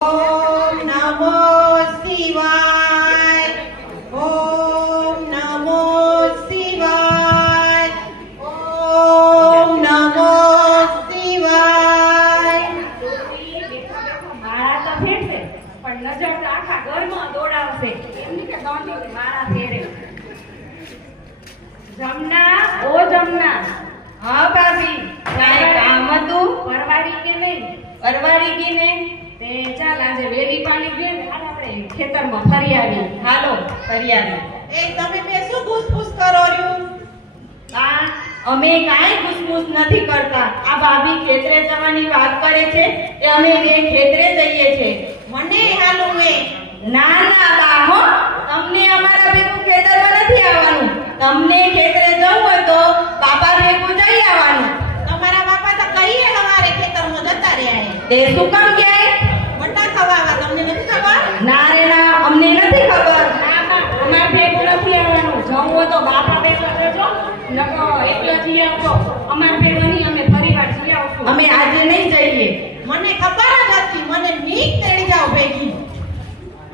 ઓમ નમો શિવાય. ઓમ નમો શિવાય. ઓમ નમો શિવાય. માળા તો ફેરશે પણ નજર તો આખા ઘરમાં દોડાવશે. એમની કે દોંડી માળા ફેરે. જમના ઓ જમના. હા ભાભી, કાંઈ કામ હતું? પરવારી કે નહીં? પરવારી ગઈ ને? તે ચાલ આજે વેલી પાણી પીએ ને હાલ આપણે ખેતરમાં ફરી આવીએ. હાલો ફરી આવી. એ તમે બે શું ઘૂસપૂસ કરો રહ્યું? અમે કાંઈ ઘૂસપૂસ નથી કરતા. આ ભાભી ખેતરે જવાની વાત કરે છે કે અમે બે ખેતરે જઈએ છે. મને હાલું મે. ના ના બા હો, તમને અમારા ભેગું ખેતરમાં નથી આવવાનું. તમને ખેતરે જવું હોય તો બાપા ભેગું જઈ આવવાનું. તમારા બાપા તો કહીએ હવારે ખેતરમાં જતા રહ્યા. તે શું કામ ગયા? બટા ખવાવા. તમને નથી ખબર? ના રે ના, અમને નથી ખબર. ના બા, અમાર ભેગું નથી આવવાનું. જવું હોય તો બાપા ભેગા જજો, નકો એકલા જઈ આવજો. અમાર ભેગું નહીં, અમે ફરીવાર જઈ આવશું. અમે આજે નહીં જઈએ. મને ખબર જ હતી. મને નીક તેડી જાવ ભેગી.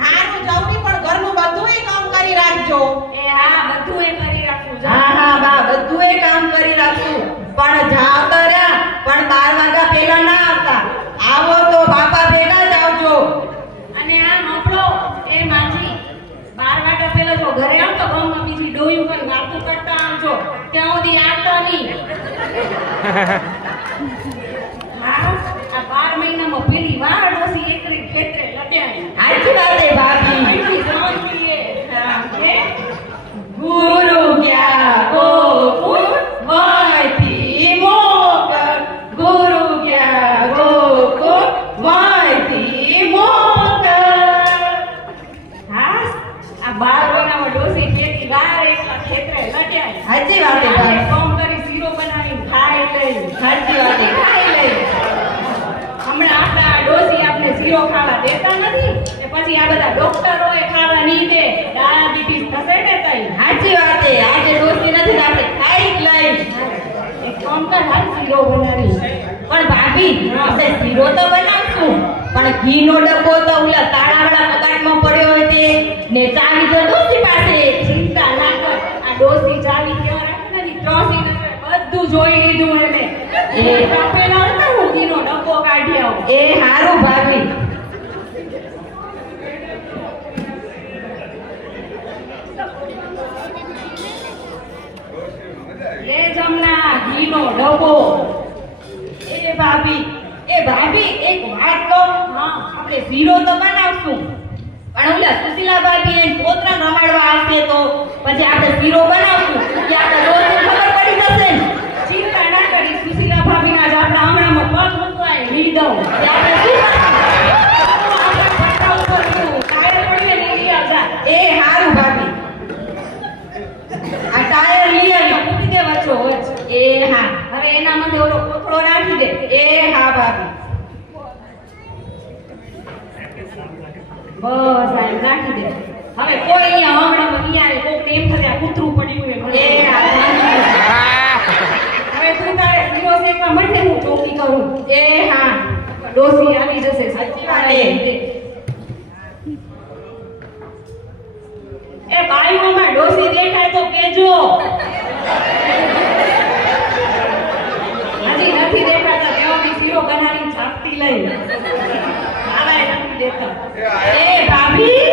હારું જવની પણ ઘરનું બધુંય કામ કરી રાખજો. એ હા, બધું એ કરી રાખવું. હા હા બા, બધુંય કામ કરી રાખશું. પણ જાવ તો રહ્યા, પણ 12 વાગ્યા પહેલા ના આવતા. આવો તો બાપા ભેગા જ આવજો. અને આ નોપડો એ માજી 12 વાગ્યા પહેલા જો ઘરે આવતો ગામમાં બીજી ડોયું પણ વાતો કરતા આવજો. ત્યાં સુધી આવતો નહીં. હા, આ 12 મહિનામાં પેલી વાર ડોસી એકરી ખેતરે લટ્યા. સાચી વાત છે ભાભી. એટલી જાણ કરીએ. હા, હે? ગુરુ ક્યા ગોકુળ વાયથી મોકળ. ગુરુ ક્યા ગોકુળ વાયથી મોકળ. હા, આ 12 મહિનામાં ડોસી પેલી વાર એકલા ખેતરે લટ્યા. સાચી વાત છે ભાભી. કામ કરી શીરો બનાવીને ખાઈ લઈ. સાચી વાત છે, ખાઈ લઈ. હમણાં આપણા ડોસી આપણે શીરો ખાવા દેતા નથી કે પછી આ બધા ડોક્ટરો એ ખાવા નહીં દે. ડાયાબિટીસ થશે ને તઈ. સાચી વાત છે. આજે ડોસી નથી તો આપણે ખાઈ જ લઈ. એક કામ કર, હાલ શીરો બનાવી. પણ ભાભી, આપણે શીરો તો બનાવશું, પણ ઘીનો ડબ્બો તો ઓલા તાળાવાળા કબાટમાં પડ્યો હોય તે ને ચાવી તો ડોસી પાસે. ચિંતા ના કર, આ ડોસી ચાવી કેવા રાખે ને ત્રોસી ને બધું જોઈ લીધું એને. એ તપેલા હતા હું ઘીનો ડબ્બો કાઢી આવું. એ હારું ભાભી. એ જમના ઘીનો ડબ્બો. એ ભાભી, એક વાત કહું. આપણે શીરો તો બનાવશું, પણ ઓલા સુશીલા ભાભી એને પોતરા રમાડવા આવશે તો પછી આપણે શીરો બનાવશું કે આપણે રોજને ખબર પડી જશે ને. ચિંતા ના કરી, સુશીલા ભાભીના જ આપણા આંગણામાં પગ મૂકવાય લઈ દઉં. કે આપણે શું કરશું? એ હારું ભાભી. આ ટાયર લઈ આવ્યો. મૂકી દે વચ્ચો વચ્ચ. એ હા. હવે એના માટે ઓલો કોથળો નાખી દે. એ હા ભાભી. બસ આ નાખી દે. હવે કોઈ અહીંયા આંગણામાં નહીં આવે. કોકને એમ થશે આ કૂતરું પડ્યું એ છે. હા. હવે તું તારે શીરો શેકવા માટે હું ચોકી કરું. એ હા. ડોસી આવી જશે. સાચી વાત છે. એ બાઈઓમાં ડોસી દેખાય તો કેજો. હજી નથી દેખાતા તેઓની શીરો બનાવીને છાપતી લઈ. આવાય નથી દેખતા. એ ભાભી,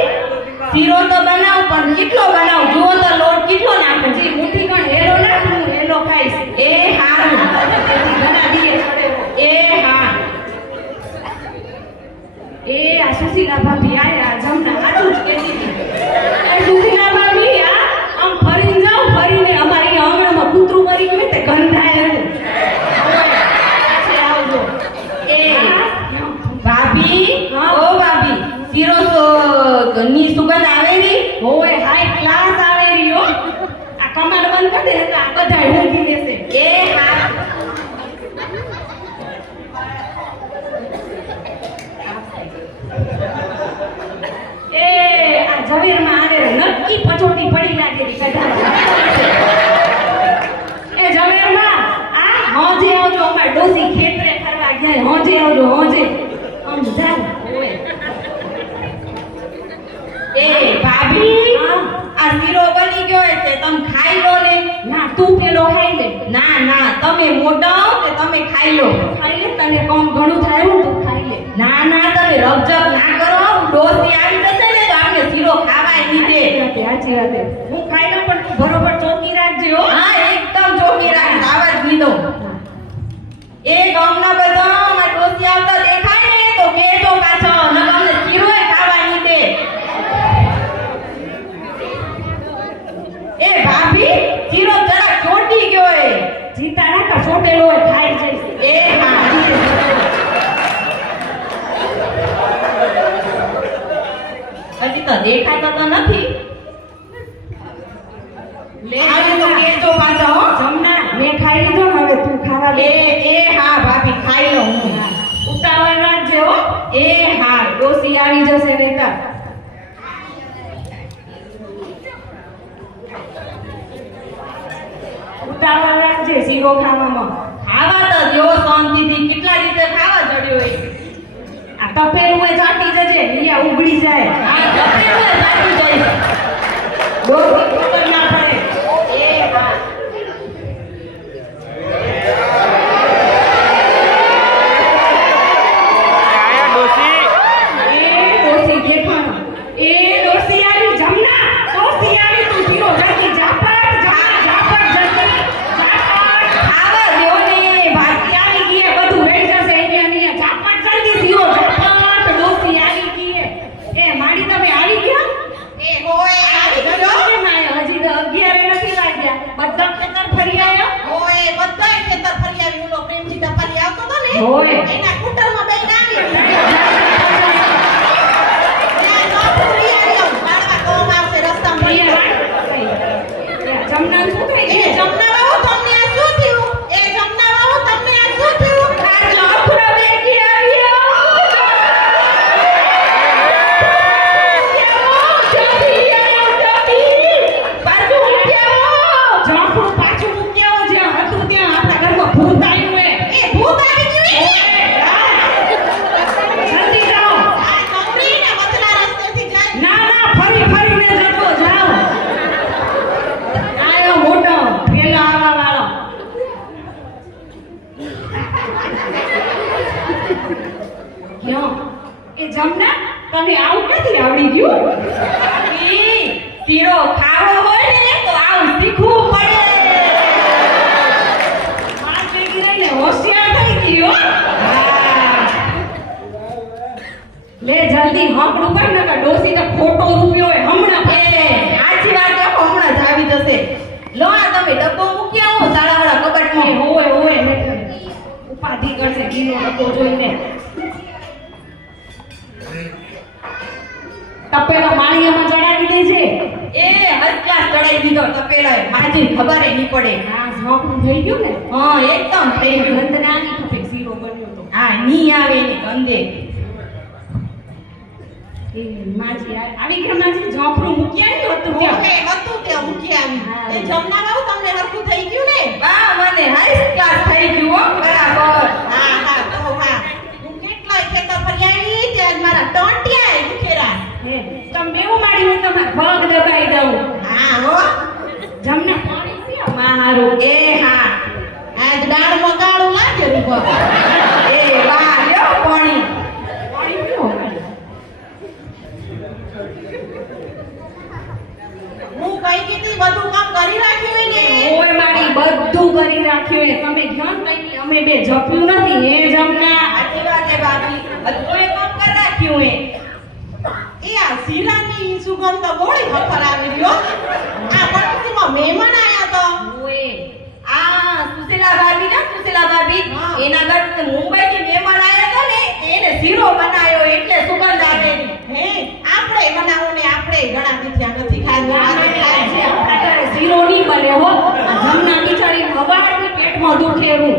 શીરો તો બનાવ, પણ કેટલો બનાવ? જુઓ તો લોટ કેટલો નાખું. હજી મુઠ્ઠી કણ હેલો નાખ, હું હેલો ખાઈશ. એ હારું. તેથી બનાવીએ સડેલો. એ હા. એ આ સુશીલા ભાભી આયા જમના આટલું જ કહેતી હતી. એ સુશીલા ભાભી આમ ફરીને જાવ, ફરીને અમારી આંગણામાં કૂતરું મરી ગયું તે ગંધાય હતું. પાછે આવજો. એ ભાભી, ઓ ભાભી, શીરો તો ની સુગંધ આવે ની. હોવે હાઈ ક્લાસ આવે રહ્યો. આ કમાલ બંધ કરી દે એટલે આ બધા ઊંઘી લેશે. એ હા. એ આ ઝવેરમાં આવે નક્કી પચોટી પડી લાગેલી કઢા. એ ઝવેરમાં આ હોજે આવજો, અમાર ડોસી ખેતરે ફરવા ગયા. હોજે આવજો, હોજે. આમ જા. એ ભાભી હા. આ શીરો બની ગયો છે તમે ખાઈ લો ને. ના તું પેલો ખાઈ લે. ના ના તમે મોટા હો કે તમે ખાઈ લો. ખાઈ લે તને કોમ ઘણું થાય એવું તું ખાઈ લે. ના ના તમે રબજબ ના કરો ડોસી આવી જશે ને તો આપણે શીરો ખાવાય નહીં દે. સાચી વાત છે. હું ખાઈ લઉં પણ તું બરોબર ચોકી રાખજે હો. હા એકદમ ચોકી રાખી આવાજ નહીં દો. એ ગામના બધા અમાર ડોસી આવતા દેખાય ને તો કેજો પાછો ન અમને શીરોય ખાવા નહીં દે. એ ભાભી શીરો જરા ચોટી ગયો એ. જીતા રાખા છોટેલો હોય ખાઈ જઈશ. એ હા હજી તો દેખાતો તો નથી. લે આવે તો કેજો પાછો હો. જમના મેં ખાઈ લીધો ને હવે તું ખાવા દે. એ હા ભાભી ખાઈ લો હું. ઉતાવળ રાખજે હો. એ હા ડોસી આવી જશે રેતા. ઉતાવળ રાખજે શીરો ખાવામાં. ખાવા તો જો શાંતિથી કેટલા રીતે ખાવા જડ્યો હોય. આ તપેલું એ ચાટી જજે લીયા ઉગડી જાય. આ તપેલું સાચું જાય. ડોસી ખબર ના પડે. એ હા એ ડોસી દેખાણો. એ ડોસી આવી જમના. ડોસી આવી તું શીરો જલ્દી ઝાપટ ઝાપટ જલ્દી ઝાપટ. ખાવા દ્યો ને બાકી આવી ગઈ એ બધું વેચ જશે અહીંયા ઝાપટ જલ્દી શીરો ઝાપટ. ડોસી આવી ગઈ એ માડી તમે આવી ગયા. એ હોય આવી ગયો. હજી તો 11 નથી વાગ્યા. બધા ખેતર ફરી આવ્યા. હોય બધાય ખેતર ફરી આવી. ઓલો પ્રેમજી ટપાલી આવતો તો ને હોય. એના કુટરમાં બેન આવી. ત્યાં નોકરી આવી મારવા કોમ આવશે રસ્તામાં. જમના શું થઈ એ ગયું? જમનાવાળો તમને આ શું થયું? એ જમનાવાળો તમને આ શું થયું? આ જોખરો બેગી આવ્યો. જલ્દી આવો, જલ્દી. પાછું ઉઠ્યા. ઝાંખું પાછું મૂકી આવો. જ્યાં હતું ત્યાં આપણા ઘરમાં ભૂત આવ્યું હે. એ ભૂત આવી ગયું એ? જલ્દી જાઓ. આ નોકરી ને મથલા રસ્તેથી જાય. ના ના ફરી ફરીને જતો જાઓ. આયો મોટો પેલો આવા વાળો. ક્યો? એ જમના તને આવું ક્યાંથી આવડી ગયું? ઈ શીરો ખાવો હોય ને તો આવું શીખવું પડે. વાત ભેગી રહીને હોશિયાર થઈ ગઈ હો. લે જલ્દી હકડું કર નકર ડોસી તો ખોટો રૂપિયો હોય હમણાં એ આછી વાત રાખો હમણાં જ આવી જશે. લો આ તમે ડબ્બો મૂકી આવો તાળાવાળા કબાટમાં. હોય હોય ઉપાધિ કરશે ઘીનો ડબ્બો જોઈને. તપેલો માળિયામાં ચડાવી દેજે. એ હજકાસ ચડાઈ દીધો તપેલાએ. માજી ખબર ય નહીં પડે. આ ઝોકડું થઈ ગયું ને. હા એકદમ થઈ ગયું. ગંધ ના આની ખપે શીરો બન્યો તો. હા ની આવે ની ગંદે. એ માજી આવી ગયા માજી ઝોકડું મૂકી આવ્યું હતું ત્યાં. ઓકે હતું ત્યાં મૂકી આવી. હા. એ જમનારાઓ તમને હરખું થઈ ગયું ને? વાહ મને હાઈ ક્લાસ થઈ ગયું હો બરાબર. હા હા તો હા. હું કેટલાય ખેતર ફરી આવી ત્યાં મારા ટોંટિયા દુખેરા. હે તમે બેવું માડી હું તમાર પગ દબાઈ દઉં. હા હો. જમને પાણી પીઓ મારું. એ હા. આજ દાળમાં કાળું લાગે રૂપો. એ વાહ લ્યો પાણી. પાણી પીઓ. હું કઈ કીધી બધું કામ કરી રાખ્યું હોય ને. ઓય મારી બધું કરી રાખ્યું હે. તમે ધ્યાન કઈ અમે બે જપ્યું નથી હે જમના. સાચી વાત છે ભાભી. બધું એ કામ કરી રાખ્યું હે. એ આ શીરાની સુગંધ તો બોળી વખર આવી રહ્યો. આ પણતીમાં મહેમાન આયા તો. ઓય આ સુશીલા ભાભી ના સુશીલા ભાભી હા. એના ઘર મુંબઈ થી મહેમાન આયા તો ને એને શીરો બનાવ્યો એટલે સુગંધ આવેલી. હે આપણે બનાવો ને આપણે ઘણા દીધ્યા નથી ખાધું. શીરો નહીં બને હો. જમના બિચારી હવારથી પેટમાં દુખે એવું.